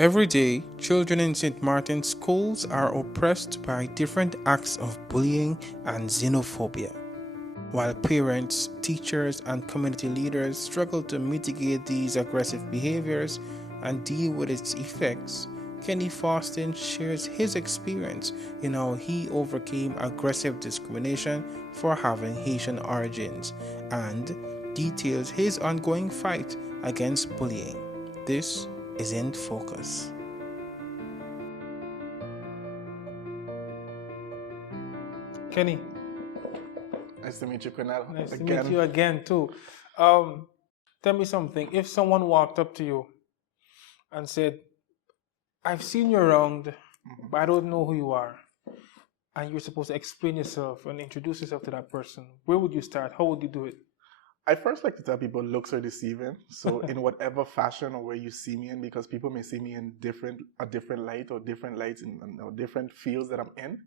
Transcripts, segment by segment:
Every day, children in St. Maarten schools are oppressed by different acts of bullying and xenophobia. While parents, teachers, and community leaders struggle to mitigate these aggressive behaviors and deal with its effects, Kenny Faustin shares his experience in how he overcame aggressive discrimination for having Haitian origins and details his ongoing fight against bullying. This is In Focus. Kenny, Nice to meet you, Quinel. nice to meet you again too. Tell me something. If someone walked up to you and said, I've seen you around, but I don't know who you are, and you're supposed to explain yourself and introduce yourself to that person, where would you start? How would you do it? I first like to tell people looks are deceiving. So in whatever fashion or way you see me in, because people may see me in a different light or different lights in or different fields that I'm in,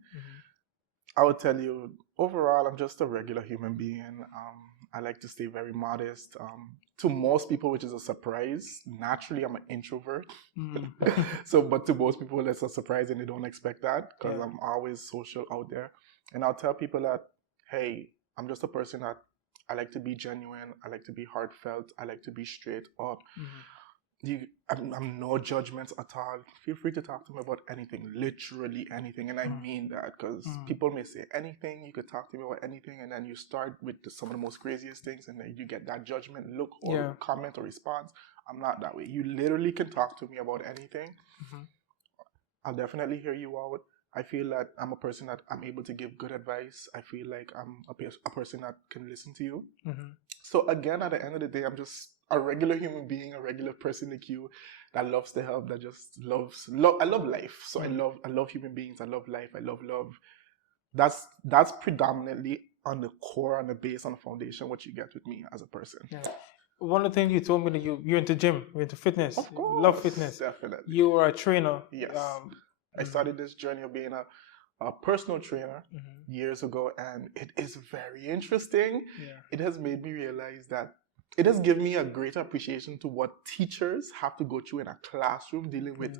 I would tell you, overall, I'm just a regular human being. I like to stay very modest. To most people, which is a surprise, naturally, I'm an introvert. But to most people, that's a surprise and they don't expect that because I'm always social out there. And I'll tell people that, hey, I'm just a person that I like to be genuine. I like to be heartfelt. I like to be straight up. I'm no judgments at all. Feel free to talk to me about anything, literally anything. And I mean that because people may say anything, you could talk to me about anything, and then you start with some of the most craziest things, and then you get that judgment look or comment or response. I'm not that way. You literally can talk to me about anything. I'll definitely hear you out. I feel that I'm a person that I'm able to give good advice. I feel like I'm a person that can listen to you. So again, at the end of the day, I'm just a regular human being, a regular person like you that loves to help, that just loves. I love life. So I love human beings. I love life. I love love. That's predominantly on the core, on the base, on the foundation, what you get with me as a person. Yeah. One of the things you told me that you're into gym, you're into fitness. Of course, you love fitness. Definitely. You are a trainer. Yes. I started this journey of being a personal trainer years ago, and it is very interesting. It has made me realize that it has given me a greater appreciation to what teachers have to go through in a classroom dealing with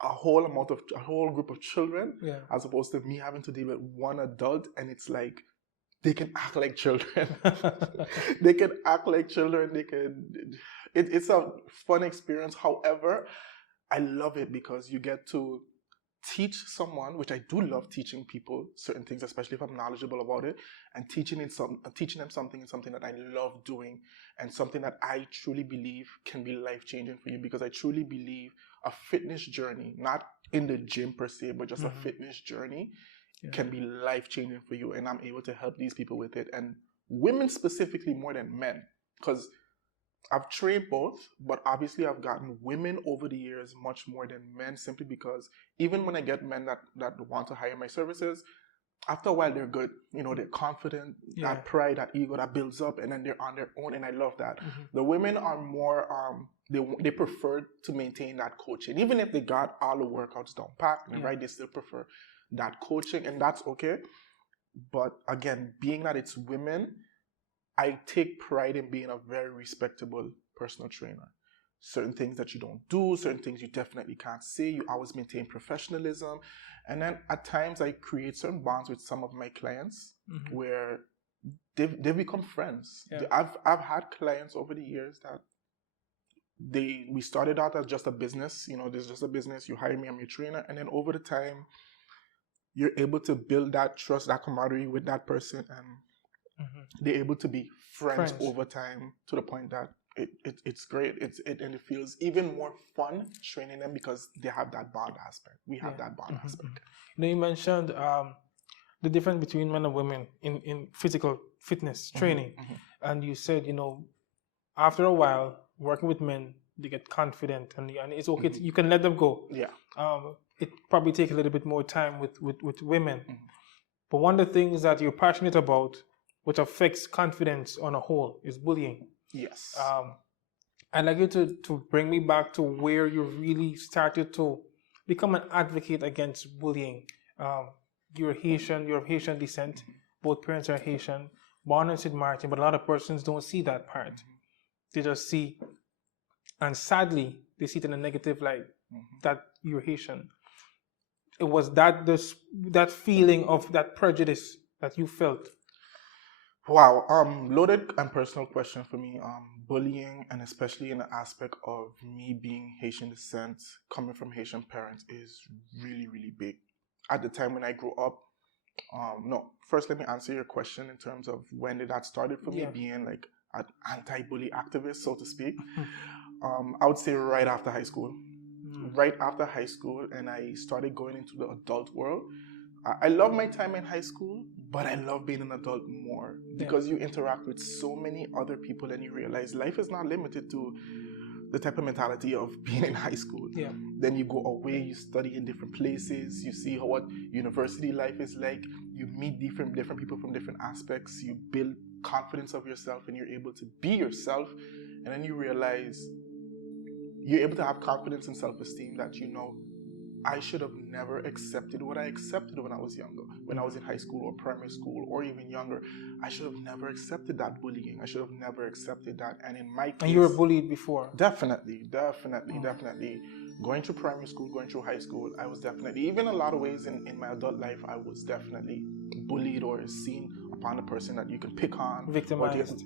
a whole group of children, as opposed to me having to deal with one adult, and it's like they can act like children. They can act like children. It's a fun experience. However, I love it because you get to teach someone, which I do love teaching people certain things, especially if I'm knowledgeable about it, and teaching them something is something that I love doing and something that I truly believe can be life-changing for you, because I truly believe a fitness journey, not in the gym per se, but just a fitness journey can be life-changing for you, and I'm able to help these people with it, and women specifically more than men, because I've trained both, but obviously I've gotten women over the years much more than men, simply because even when I get men that want to hire my services, after a while they're good. They're confident, that pride, that ego that builds up, and then they're on their own, and I love that. The women are more, they prefer to maintain that coaching. Even if they got all the workouts down packed, right, they still prefer that coaching, and that's okay. But again, being that it's women, I take pride in being a very respectable personal trainer. Certain things that you don't do, certain things you definitely can't say. You always maintain professionalism. And then at times I create certain bonds with some of my clients where they've become friends. I've had clients over the years that we started out as just a business. There's just a business. You hire me, I'm your trainer. And then over the time, you're able to build that trust, that camaraderie with that person, and they're able to be friends over time, to the point that it's great. And it feels even more fun training them because they have that bond aspect. We have that bond aspect. You mentioned the difference between men and women in physical fitness training, and you said after a while working with men, they get confident, and it's okay. You can let them go. It probably takes a little bit more time with women, but one of the things that you're passionate about, which affects confidence on a whole, is bullying. Yes. I'd like you to bring me back to where you really started to become an advocate against bullying. You're of Haitian descent. Both parents are Haitian, born in Sint Maarten, but a lot of persons don't see that part. They just see, and sadly, they see it in a negative light. that you're Haitian. It was that that feeling of that prejudice that you felt. Wow, loaded and personal question for me. Bullying, and especially in the aspect of me being Haitian descent, coming from Haitian parents, is really, really big. At the time when I grew up, no, first let me answer your question in terms of when did that started for me being like an anti-bully activist, so to speak. I would say right after high school. Right after high school, and I started going into the adult world. I love my time in high school, but I love being an adult more because you interact with so many other people and you realize life is not limited to the type of mentality of being in high school. Then you go away, you study in different places, you see what university life is like, you meet different people from different aspects, you build confidence of yourself and you're able to be yourself, and then you realize you're able to have confidence and self-esteem that I should have never accepted what I accepted when I was younger. When I was in high school or primary school or even younger, I should have never accepted that bullying. I should have never accepted that. And in my case... And you were bullied before? Definitely. Going through primary school, going through high school, I was definitely, even in a lot of ways in my adult life, I was definitely bullied or seen upon a person that you can pick on. Victimized.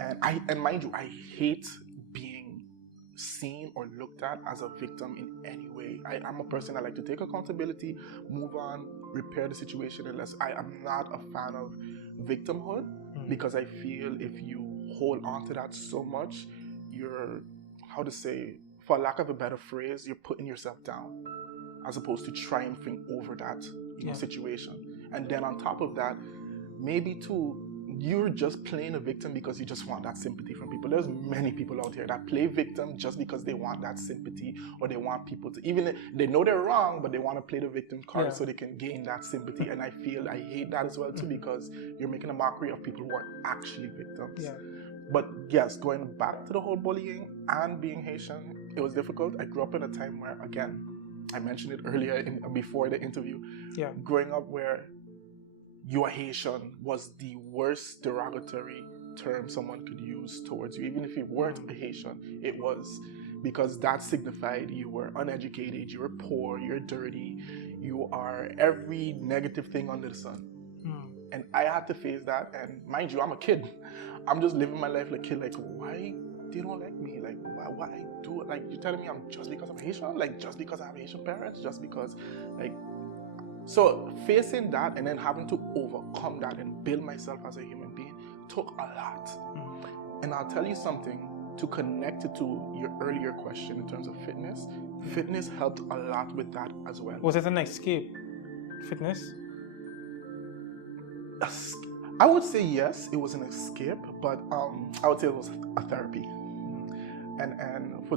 And mind you, I hate being seen or looked at as a victim in any way. I'm a person that like to take accountability, move on, repair the situation, unless I am not a fan of victimhood, because I feel if you hold on to that so much, you're, for lack of a better phrase, you're putting yourself down as opposed to triumphing over that situation. And then on top of that, maybe too, you're just playing a victim because you just want that sympathy from people. There's many people out here that play victim just because they want that sympathy, or they want people to, even they know they're wrong, but they want to play the victim card so they can gain that sympathy. And I hate that as well too, because you're making a mockery of people who are actually victims. But yes, going back to the whole bullying and being Haitian, it was difficult. I grew up in a time where, again, I mentioned it earlier before the interview, growing up where you are Haitian was the worst derogatory term someone could use towards you. Even if you weren't a Haitian, it was, because that signified you were uneducated, you were poor, you're dirty, you are every negative thing under the sun. And I had to face that, and mind you, I'm a kid. I'm just living my life like a kid, like, why they don't like me? Like, why I do it? Like, you're telling me I'm just because I'm Haitian? Like, just because I have Haitian parents? Just because, like... So facing that and then having to overcome that and build myself as a human being took a lot. And I'll tell you something, to connect it to your earlier question in terms of fitness, fitness helped a lot with that as well. Was it an escape, fitness? I would say yes, it was an escape, but I would say it was a therapy. And for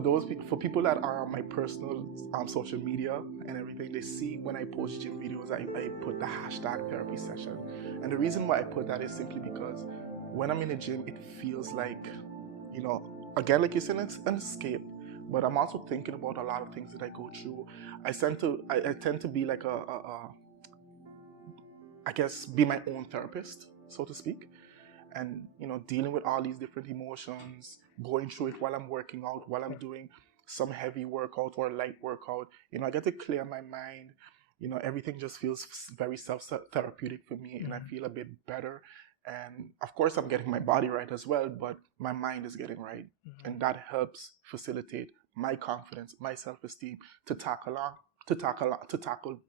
people that are on my personal social media and everything, they see when I post gym videos, I put the hashtag therapy session. And the reason why I put that is simply because when I'm in the gym, it feels like, again, like you said, it's an escape. But I'm also thinking about a lot of things that I go through. I tend to be like be my own therapist, so to speak. And, dealing with all these different emotions, going through it while I'm working out, while I'm doing some heavy workout or light workout, I get to clear my mind. Everything just feels very self-therapeutic for me, and I feel a bit better. And of course, I'm getting my body right as well, but my mind is getting right. And that helps facilitate my confidence, my self-esteem to tackle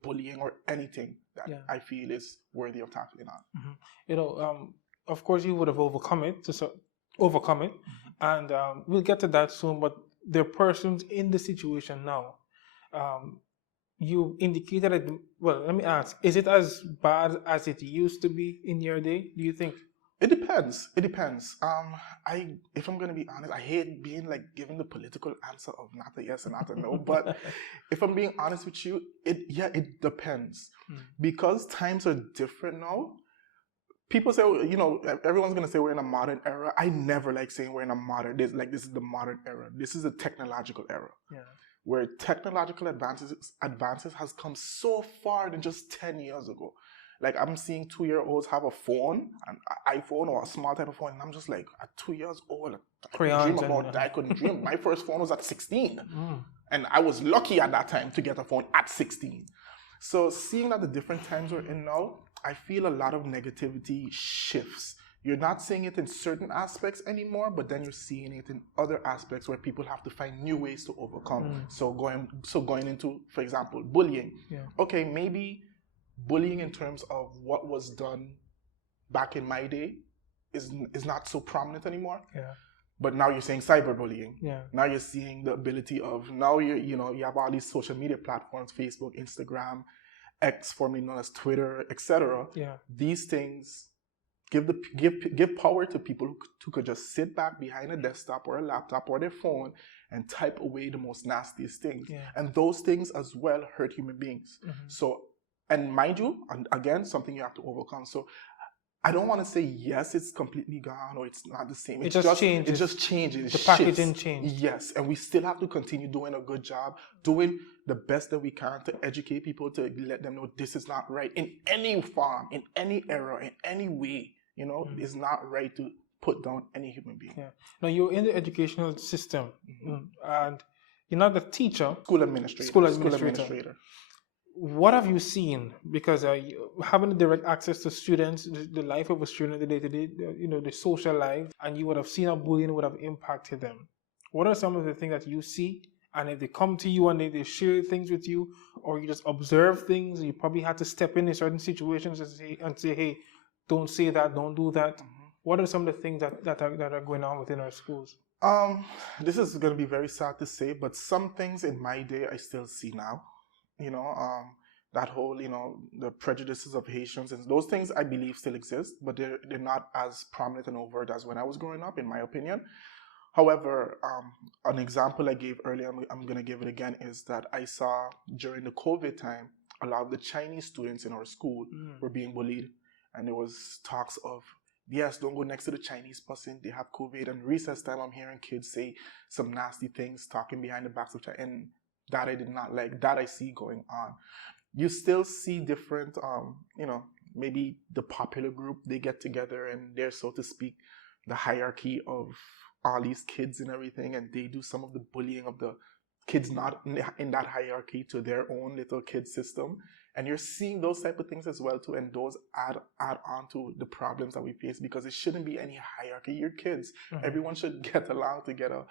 bullying or anything that I feel is worthy of tackling on. Of course, you would have overcome it, and we'll get to that soon. But there are persons in the situation now. You indicated it. Well, let me ask: is it as bad as it used to be in your day? Do you think? It depends. If I'm gonna be honest, I hate being given the political answer of not a yes and not a no. But if I'm being honest with you, it depends, because times are different now. People say, everyone's going to say we're in a modern era. I never like saying we're in a modern, this is the modern era. This is a technological era. Where technological advances has come so far than just 10 years ago. Like, I'm seeing 2-year-olds have a phone, an iPhone or a small type of phone, and I'm just like, at 2 years old, I couldn't dream. My first phone was at 16. And I was lucky at that time to get a phone at 16. So seeing that the different times we're in now, I feel a lot of negativity shifts. You're not seeing it in certain aspects anymore, but then you're seeing it in other aspects where people have to find new ways to overcome. So going into, for example, bullying. Yeah. Okay, maybe bullying in terms of what was done back in my day is not so prominent anymore. Yeah. But now you're saying cyberbullying. Yeah. Now you're seeing the ability of, now you have all these social media platforms, Facebook, Instagram, X, formerly known as Twitter, etc. Yeah. These things give power to people who could just sit back behind a desktop or a laptop or their phone and type away the most nastiest things. Yeah. And those things as well hurt human beings. So, and mind you, and again, something you have to overcome. So I don't want to say yes, it's completely gone or it's not the same. It just changes. It just changes. The packaging changes. Yes, and we still have to continue doing a good job, doing the best that we can to educate people, to let them know this is not right in any form, in any era, in any way. It's not right to put down any human being. Yeah. Now you're in the educational system, and you're not the teacher. School administrator. What have you seen? Because having direct access to students, the life of a student, the day-to-day, the social life, and you would have seen how bullying would have impacted them. What are some of the things that you see? And if they come to you and they share things with you, or you just observe things, you probably had to step in certain situations and say, hey, don't say that, don't do that. What are some of the things that are going on within our schools? This is going to be very sad to say, but some things in my day I still see now. That whole, the prejudices of Haitians, and those things I believe still exist, but they're not as prominent and overt as when I was growing up, in my opinion. However, an example I gave earlier, I'm going to give it again, is that I saw during the COVID time, a lot of the Chinese students in our school were being bullied. And there was talks of, yes, don't go next to the Chinese person, they have COVID. And recess time, I'm hearing kids say some nasty things, talking behind the backs of China. And that I did not like, that I see going on. You still see different, maybe the popular group, they get together and they're, so to speak, the hierarchy of all these kids and everything, and they do some of the bullying of the kids not in that hierarchy to their own little kid system. And you're seeing those type of things as well too, and those add on to the problems that we face, because it shouldn't be any hierarchy. You're kids. Everyone should get along together.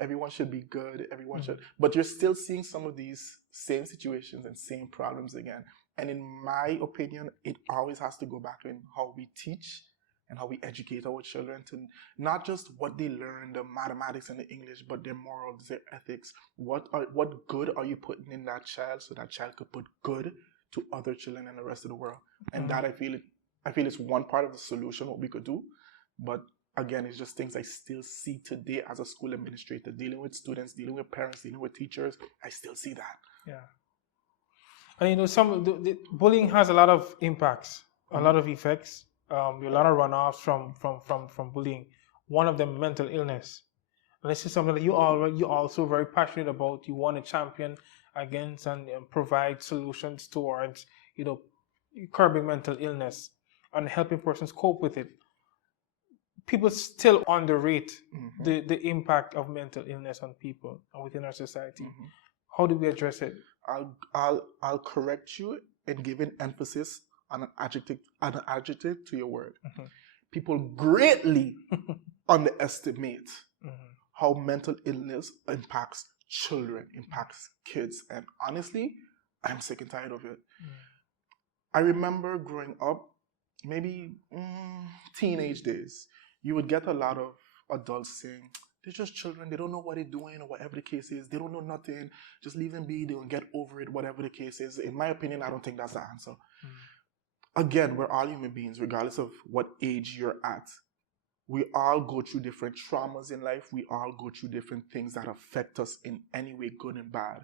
Everyone should be good. Everyone should. But you're still seeing some of these same situations and same problems again. And in my opinion, it always has to go back in how we teach and how we educate our children to not just what they learn, the mathematics and the English, but their morals, their ethics. What good are you putting in that child so that child could put good to other children and the rest of the world? And that I feel it's one part of the solution, what we could do. But again, it's just things I still see today as a school administrator, dealing with students, dealing with parents, dealing with teachers. I still see that. Yeah. And the bullying has a lot of impacts, a lot of effects. A lot of runoffs from bullying. One of them, mental illness. And this is something that you're also very passionate about. You want to champion against and provide solutions towards, curbing mental illness and helping persons cope with it. People still underrate the impact of mental illness on people and within our society. How do we address it? I'll correct you and give an emphasis on an adjective to your word. People greatly underestimate how mental illness impacts children, impacts kids. And honestly, I'm sick and tired of it. I remember growing up, maybe teenage days, you would get a lot of adults saying, they're just children, they don't know what they're doing or whatever the case is, they don't know nothing, just leave them be, they'll get over it, whatever the case is. In my opinion, I don't think that's the answer. Again, we're all human beings, regardless of what age you're at. We all go through different traumas in life. We all go through different things that affect us in any way, good and bad.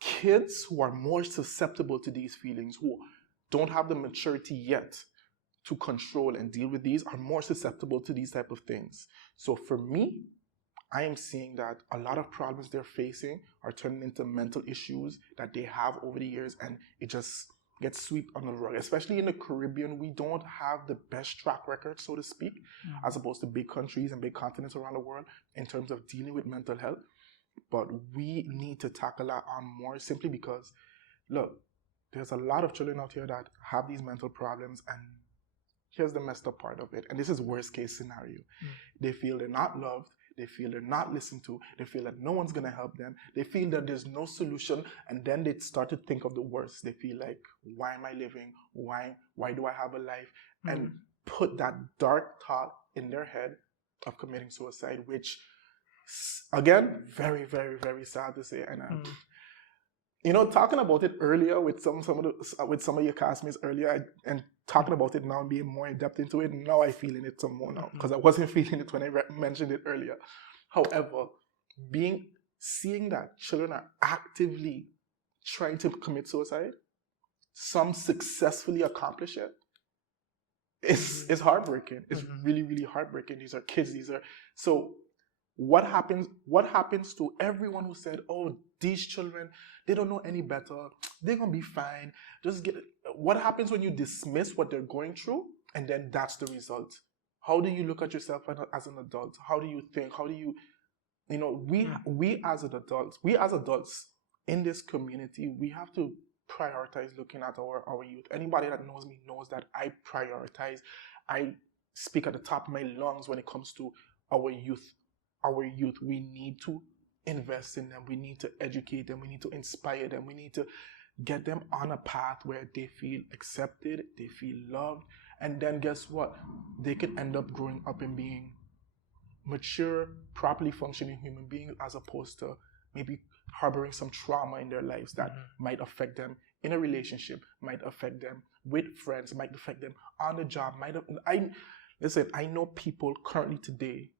Kids who are more susceptible to these feelings, who don't have the maturity yet to control and deal with these, are more susceptible to these type of things. So for me, I am seeing that a lot of problems they're facing are turning into mental issues that they have over the years, and it just gets swept under the rug. Especially in the Caribbean, we don't have the best track record, so to speak, as opposed to big countries and big continents around the world in terms of dealing with mental health. but we need to tackle that on more, simply because, look, there's a lot of children out here that have these mental problems, and here's the messed up part of it, and this is worst case scenario. They feel they're not loved, they feel they're not listened to, they feel that no one's going to help them, they feel that there's no solution, and then they start to think of the worst. They feel like, why am I living? Why do I have a life? And put that dark thought in their head of committing suicide, which, again, very, very, very sad to say. And you know, talking about it earlier with some of your classmates earlier, and talking about it now and being more in depth into it, now I'm feeling it some more now, because I wasn't feeling it when I mentioned it earlier. However, seeing that children are actively trying to commit suicide, some successfully accomplish it, it's heartbreaking. It's really, really heartbreaking. These are kids. So what happens to everyone who said, oh, these children, they don't know any better, they're gonna be fine, what happens when you dismiss what they're going through, and then that's the result? How do you look at yourself as an adult? How do you think? How do you, we as adults in this community, we have to prioritize looking at our youth. Anybody that knows me knows that I prioritize, I speak at the top of my lungs when it comes to our youth. Our youth, we need to invest in them. We need to educate them. We need to inspire them. We need to get them on a path where they feel accepted, they feel loved, and then guess what? They can end up growing up and being mature, properly functioning human beings, as opposed to maybe harboring some trauma in their lives that might affect them in a relationship, might affect them with friends, might affect them on the job. I know people currently today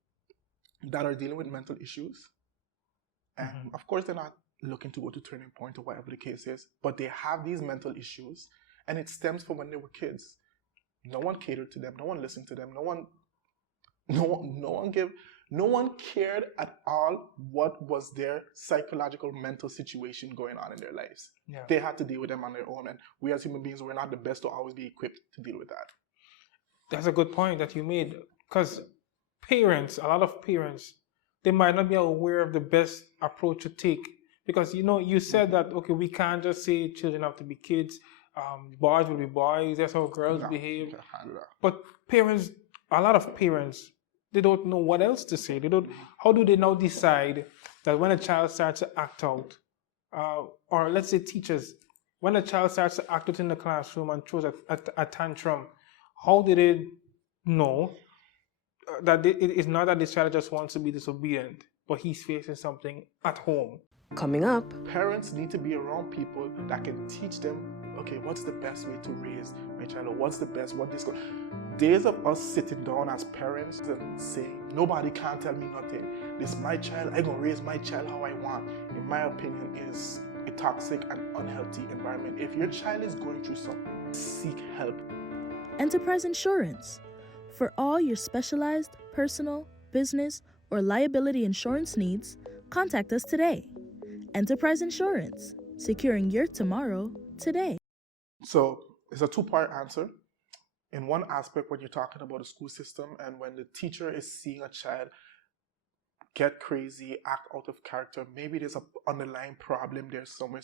that are dealing with mental issues, and of course they're not looking to go to turning point or whatever the case is, but they have these mental issues, and it stems from when they were kids. No one catered to them, no one listened to them, no one cared at all what was their psychological mental situation going on in their lives. They had to deal with them on their own, and we as human beings, we're not the best to always be equipped to deal with that. That's a good point that you made, because a lot of parents, they might not be aware of the best approach to take, because you said that, okay, we can't just say children have to be kids, boys will be boys, that's how girls behave. But a lot of parents, they don't know what else to say. How do they now decide that when a child starts to act out, or let's say teachers, when a child starts to act out in the classroom and throws a tantrum, how do they know that it is not that this child just wants to be disobedient, but he's facing something at home? Coming up, parents need to be around people that can teach them, okay, what's the best way to raise my child, or what's the best, days of us sitting down as parents and saying, nobody can't tell me nothing, this is my child, I'm gonna raise my child how I want, in my opinion, is a toxic and unhealthy environment. If your child is going through something, seek help. Enterprise Insurance. For all your specialized, personal, business, or liability insurance needs, contact us today. Enterprise Insurance, securing your tomorrow today. So it's a two-part answer. In one aspect, when you're talking about the school system and when the teacher is seeing a child get crazy, act out of character, maybe there's an underlying problem there somewhere,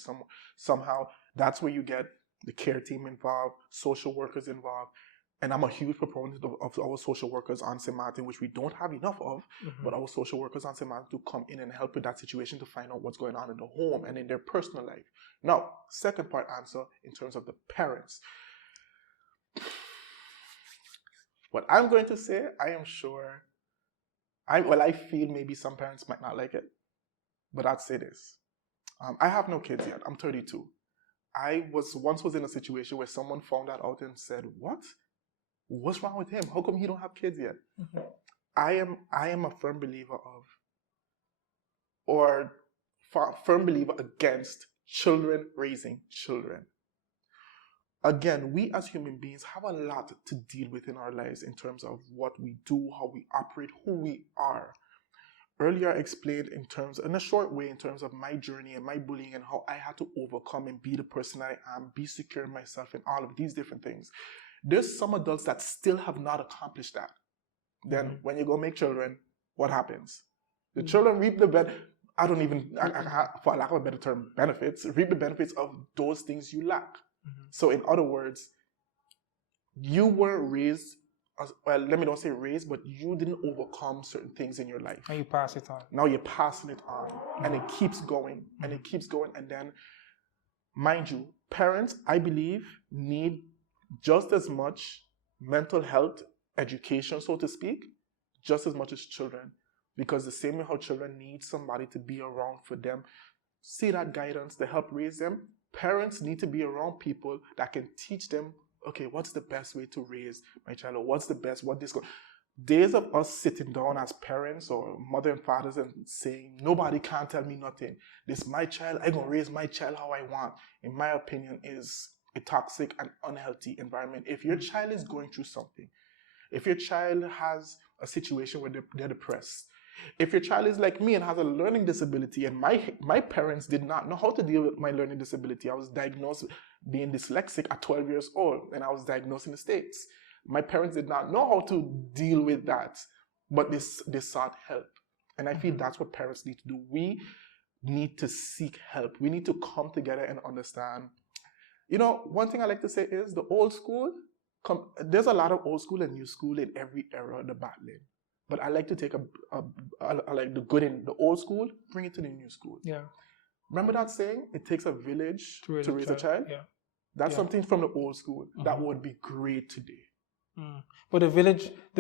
somehow. That's where you get the care team involved, social workers involved. And I'm a huge proponent of our social workers on Sint Maarten, which we don't have enough of, but our social workers on Sint Maarten to come in and help with that situation, to find out what's going on in the home and in their personal life. Now, second part answer, in terms of the parents. What I'm going to say, I am sure, I feel maybe some parents might not like it, but I'd say this. I have no kids yet. I'm 32. I was in a situation where someone found that out and said, what? What's wrong with him? How come he don't have kids yet? I am a firm believer firm believer against children raising children. Again, we as human beings have a lot to deal with in our lives in terms of what we do, how we operate, who we are. Earlier I explained in a short way, in terms of my journey and my bullying and how I had to overcome and be the person I am, be secure in myself and all of these different things. There's some adults that still have not accomplished that. Then when you go make children, what happens? The children reap the benefit. I don't even, for lack of a better term, benefits, reap the benefits of those things you lack. So in other words, you weren't raised, well, let me not say raised, but you didn't overcome certain things in your life. And you pass it on. Now you're passing it on, and it keeps going, and it keeps going. And then, mind you, parents, I believe, need just as much mental health education, so to speak, just as much as children. Because the same way how children need somebody to be around for them, see that guidance to help raise them, parents need to be around people that can teach them, okay, what's the best way to raise my child? Or what's the best, days of us sitting down as parents or mother and fathers and saying, nobody can't tell me nothing. This is my child, I'm going to raise my child how I want, in my opinion, is a toxic and unhealthy environment. If your child is going through something, if your child has a situation where they're depressed, if your child is like me and has a learning disability, and my parents did not know how to deal with my learning disability. I was diagnosed being dyslexic at 12 years old, and I was diagnosed in the States. My parents did not know how to deal with that, but they sought help. And I feel that's what parents need to do. We need to seek help. We need to come together and understand. You know, one thing I like to say is the old school, there's a lot of old school and new school in every era of the battling. But I like to take I like the good in the old school, bring it to the new school. Yeah. Remember that saying, it takes a village to raise a child? Yeah. That's something from the old school that would be great today. But the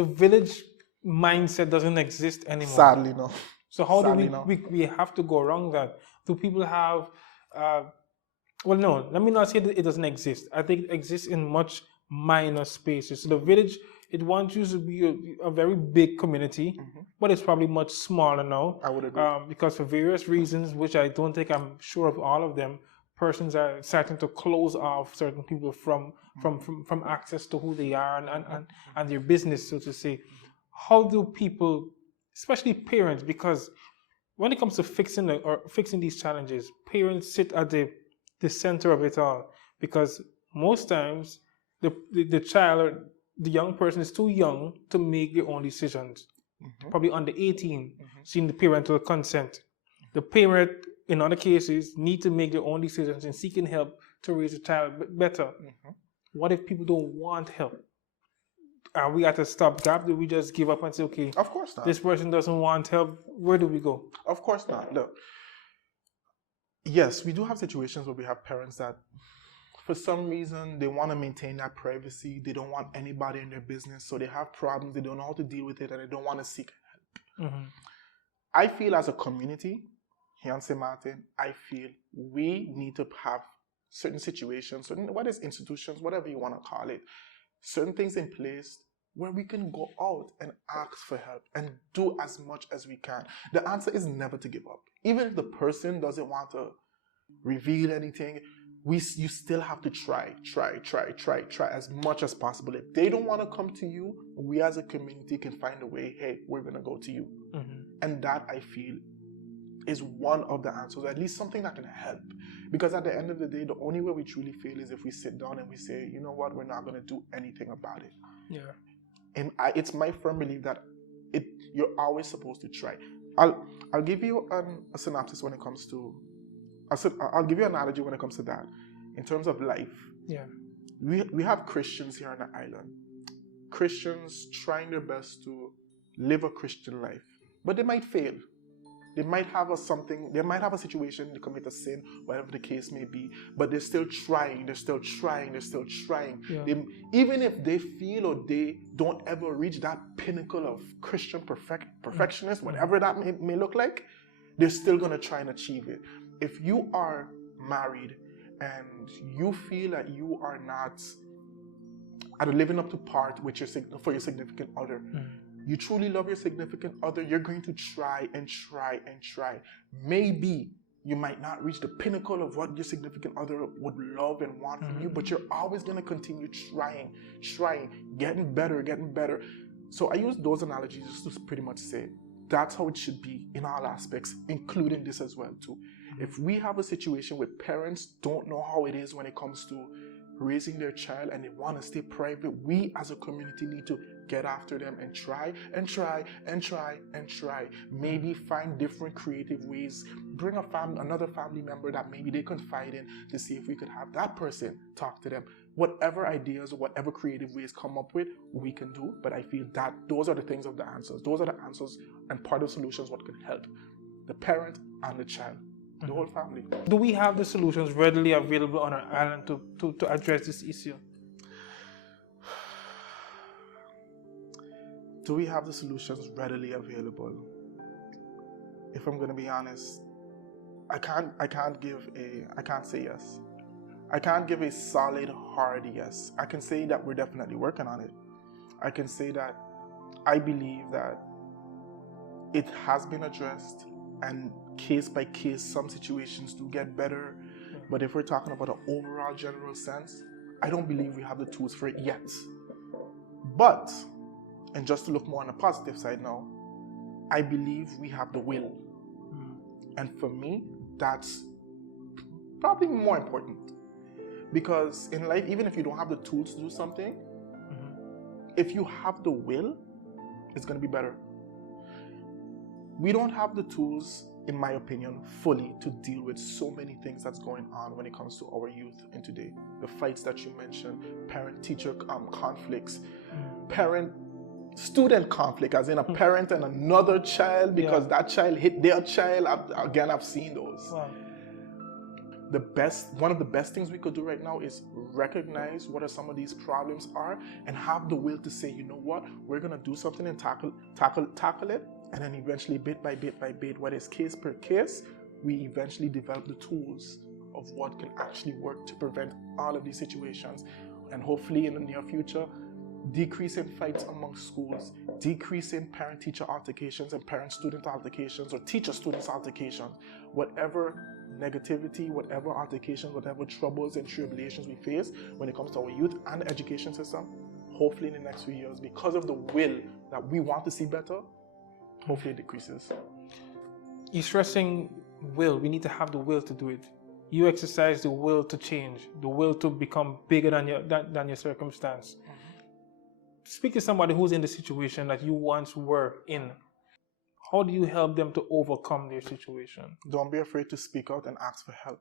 village mindset doesn't exist anymore. Sadly, no. So how do we have to go around that? Do people have, well, no, let me not say that it doesn't exist. I think it exists in much minor spaces. So the village, it wants you to be a very big community, but it's probably much smaller now. I would agree. Because for various reasons, which I don't think I'm sure of all of them, persons are starting to close off certain people from access to who they are and their business, so to say. How do people, especially parents, because when it comes to fixing these challenges, parents sit at the center of it all, because most times the child or the young person is too young to make their own decisions. Probably under 18, seeing the parental consent. The parent, in other cases, need to make their own decisions and seeking help to raise a child better. What if people don't want help? Are we at a stopgap? Do we just give up and say, okay, of course not. This person doesn't want help. Where do we go? Of course not. Look, yes, we do have situations where we have parents that, for some reason, they want to maintain that privacy. They don't want anybody in their business, so they have problems. They don't know how to deal with it, and they don't want to seek help. I feel as a community here in Sint Maarten, I feel we need to have certain situations, whether it's institutions, whatever you want to call it, certain things in place where we can go out and ask for help and do as much as we can. The answer is never to give up. Even if the person doesn't want to reveal anything, you still have to try as much as possible. If they don't want to come to you, we as a community can find a way, hey, we're going to go to you. And that, I feel, is one of the answers, at least something that can help. Because at the end of the day, the only way we truly fail is if we sit down and we say, you know what, we're not going to do anything about it. Yeah. And it's my firm belief that you're always supposed to try. I'll give you a synopsis when it comes to, I'll give you an analogy when it comes to that. In terms of life, yeah, we have Christians here on the island. Christians trying their best to live a Christian life, but they might fail. They might have a situation, they commit a sin, whatever the case may be, but they're still trying. Yeah. Even if they feel or they don't ever reach that pinnacle of Christian perfectionist, whatever that may look like, they're still going to try and achieve it. If you are married and you feel that you are not living up to par with for your significant other, you truly love your significant other, you're going to try and try and try. Maybe you might not reach the pinnacle of what your significant other would love and want from you, but you're always going to continue trying, getting better. So I use those analogies just to pretty much say that's how it should be in all aspects, including this as well too. If we have a situation where parents don't know how it is when it comes to raising their child and they want to stay private, we as a community need to get after them and try and try and try and try. Maybe find different creative ways. Bring another family member that maybe they confide in to see if we could have that person talk to them. Whatever ideas or whatever creative ways come up with, we can do. But I feel that those are the things of the answers. Those are the answers and part of solutions what can help the parent and the child. The whole family. Do we have the solutions readily available on our island to address this issue? Do we have the solutions readily available? If I'm going to be honest, I can't say yes. I can't give a solid, hard yes. I can say that we're definitely working on it. I can say that I believe that it has been addressed, and case by case, some situations do get better. But if we're talking about an overall general sense, I don't believe we have the tools for it yet. But, and just to look more on the positive side now, I believe we have the will. And for me, that's probably more important. Because in life, even if you don't have the tools to do something, if you have the will, it's going to be better. We don't have the tools, in my opinion, fully to deal with so many things that's going on when it comes to our youth in today. The fights that you mentioned, parent-teacher conflicts, parent-student conflict, as in a parent and another child because that child hit their child. I've seen those. Wow. One of the best things we could do right now is recognize what are some of these problems are and have the will to say, you know what, we're going to do something and tackle it. And then eventually, bit by bit by bit, whether it's case per case, we eventually develop the tools of what can actually work to prevent all of these situations. And hopefully in the near future, decrease in fights among schools, decrease in parent-teacher altercations and parent-student altercations or teacher-student altercations. Whatever negativity, whatever altercations, whatever troubles and tribulations we face when it comes to our youth and the education system, hopefully in the next few years, because of the will that we want to see better, hopefully it decreases. You're stressing will. We need to have the will to do it. You exercise the will to change, the will to become bigger than your circumstance. Speak to somebody who's in the situation that you once were in. How do you help them to overcome their situation? Don't be afraid to speak out and ask for help.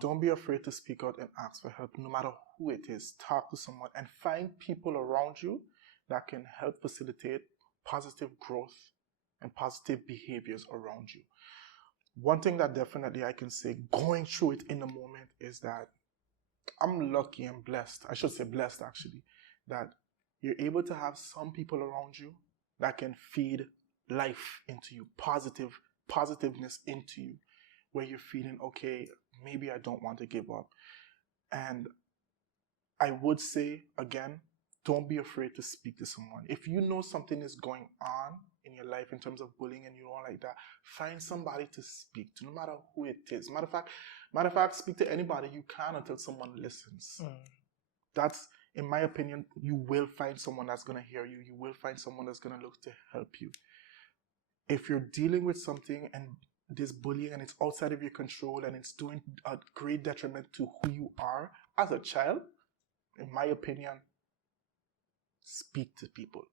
Don't be afraid to speak out and ask for help, no matter who it is. Talk to someone and find people around you that can help facilitate positive growth and positive behaviors around you. One thing that definitely I can say, going through it in the moment, is that I'm lucky and blessed. I should say blessed, actually, that you're able to have some people around you that can feed life into you, positiveness into you, where you're feeling, okay, maybe I don't want to give up. And I would say, again, don't be afraid to speak to someone. If you know something is going on in your life in terms of bullying and you don't like that, find somebody to speak to, no matter who it is. Matter of fact, speak to anybody you can until someone listens. That's, in my opinion, you will find someone that's going to hear you. You will find someone that's going to look to help you. If you're dealing with something and this bullying and it's outside of your control and it's doing a great detriment to who you are as a child, in my opinion, speak to people.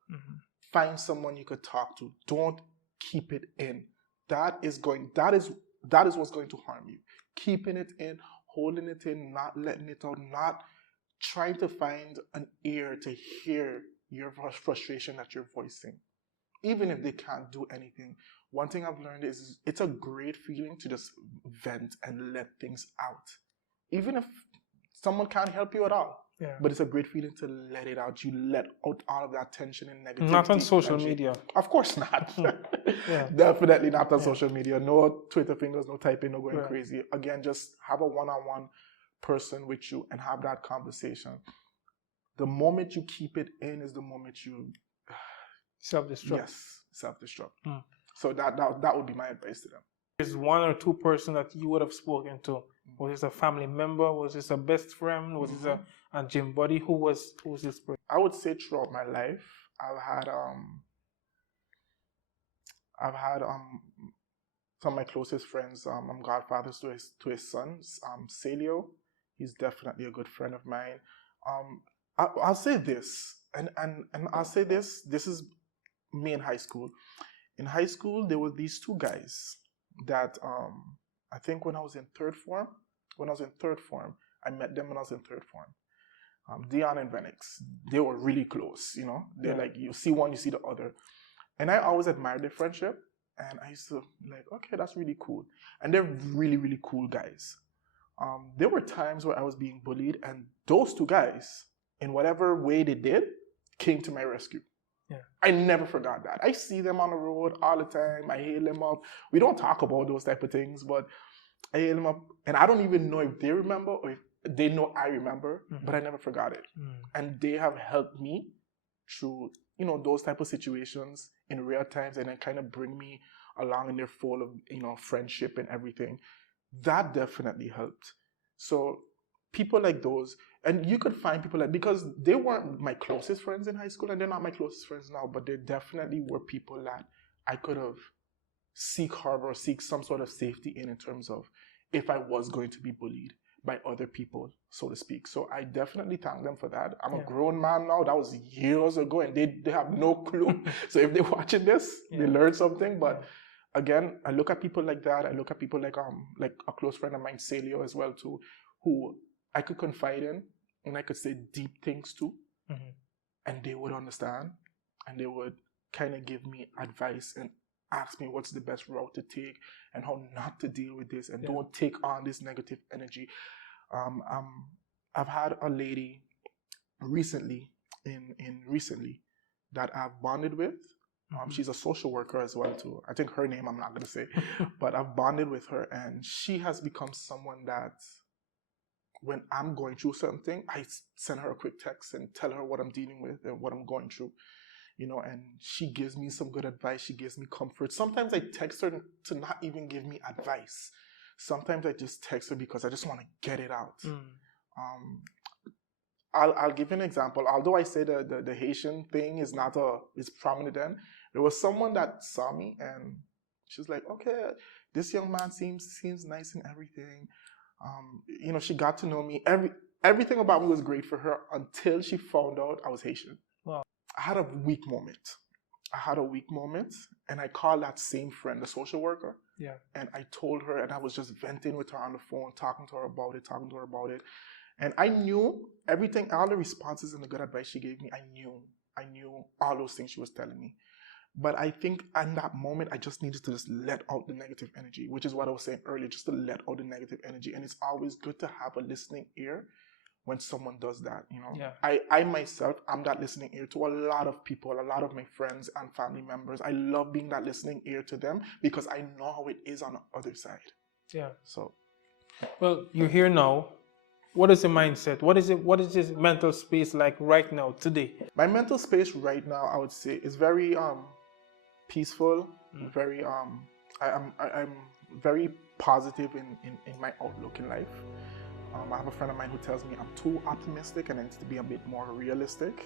Find someone you could talk to. Don't keep it in. That is what's going to harm you. Keeping it in, holding it in, not letting it out, not trying to find an ear to hear your frustration that you're voicing. Even if they can't do anything. One thing I've learned is it's a great feeling to just vent and let things out. Even if someone can't help you at all. Yeah. But it's a great feeling to let it out. You let out all of that tension and negativity. Not on social media. Of course not. Definitely not on social media. No Twitter fingers, no typing, no going crazy. Again, just have a one-on-one person with you and have that conversation. The moment you keep it in is the moment you... Self-destruct. Yes, self-destruct. So that would be my advice to them. Is one or two person that you would have spoken to? Was this a family member? Was this a best friend? Was this a gym buddy? Who was this person? I would say throughout my life, I've had some of my closest friends. I'm godfathers to his sons. Celio, He's definitely a good friend of mine. I'll say this, and I'll say this. This is me in high school. In high school, there were these two guys that I think when I was in third form, I met them when I was in third form. Dion and Venix, they were really close, you know. They're like, you see one, you see the other. And I always admired their friendship. And I used to like, okay, that's really cool. And they're really, really cool guys. There were times where I was being bullied, and those two guys, in whatever way they did, came to my rescue. Yeah. I never forgot that. I see them on the road all the time. I hail them up. We don't talk about those type of things, but I hail them up. And I don't even know if they remember or if they know I remember, but I never forgot it. And they have helped me through, you know, those type of situations in real times, and then kind of bring me along in their fold of, you know, friendship and everything. That definitely helped. So people like those, and you could find people like, because they weren't my closest friends in high school, and they're not my closest friends now, but they definitely were people that I could have seek some sort of safety in terms of if I was going to be bullied by other people, so to speak. So I definitely thank them for that. I'm a grown man now. That was years ago, and they have no clue. So if they're watching this, they learn something. But again, I look at people like that. I look at people like a close friend of mine, Celio, as well too, who I could confide in and I could say deep things to, and they would understand, and they would kind of give me advice and ask me what's the best route to take and how not to deal with this, and don't take on this negative energy. I've had a lady recently that I've bonded with. She's a social worker as well too. I think her name I'm not going to say, but I've bonded with her, and she has become someone that when I'm going through something, I send her a quick text and tell her what I'm dealing with and what I'm going through. You know, and she gives me some good advice. She gives me comfort. Sometimes I text her to not even give me advice. Sometimes I just text her because I just want to get it out. I'll give you an example. Although I say the Haitian thing is is prominent then, there was someone that saw me and she's like, okay, this young man seems nice and everything. You know, she got to know me. Everything about me was great for her until she found out I was Haitian. Wow. I had a weak moment, and I called that same friend, the social worker, and I told her, and I was just venting with her on the phone, talking to her about it, and I knew everything, all the responses and the good advice she gave me, I knew all those things she was telling me. But I think in that moment, I just needed to just let out the negative energy, which is what I was saying earlier, just to let out the negative energy. And it's always good to have a listening ear when someone does that, you know. I myself, I'm that listening ear to a lot of people, a lot of my friends and family members. I love being that listening ear to them because I know how it is on the other side. Yeah. So, well, you're here now. What is the mindset? What is this mental space like right now, today? My mental space right now, I would say, is very peaceful. Very I'm very positive in my outlook in life. I have a friend of mine who tells me I'm too optimistic and I need to be a bit more realistic.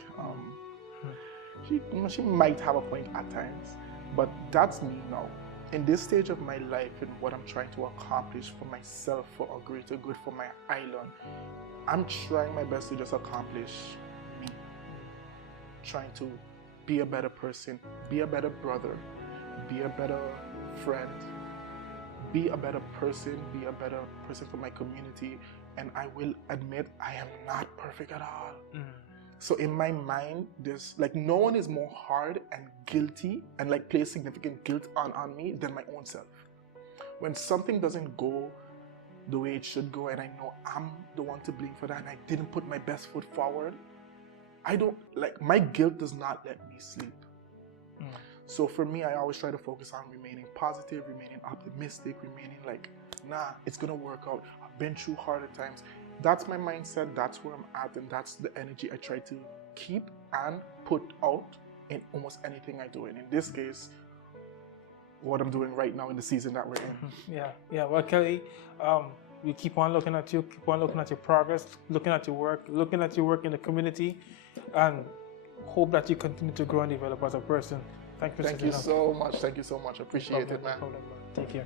She might have a point at times, but that's me now. In this stage of my life and what I'm trying to accomplish for myself, for a greater good for my island, I'm trying my best to just accomplish me. Trying to be a better person, be a better brother, be a better friend, be a better person for my community. And I will admit I am not perfect at all. So in my mind, there's like no one is more hard and guilty and like place significant guilt on me than my own self. When something doesn't go the way it should go and I know I'm the one to blame for that and I didn't put my best foot forward, my guilt does not let me sleep. So for me, I always try to focus on remaining positive, remaining optimistic, remaining like, nah, it's gonna work out. I've been through harder times. That's my mindset, that's where I'm at, and that's the energy I try to keep and put out in almost anything I do. And in this case, what I'm doing right now in the season that we're in. Yeah. Well, Kelly, we keep on looking at you, keep on looking at your progress, looking at your work in the community, and hope that you continue to grow and develop as a person. Thank you so much. Thank you so much. Appreciate it, man. Take care.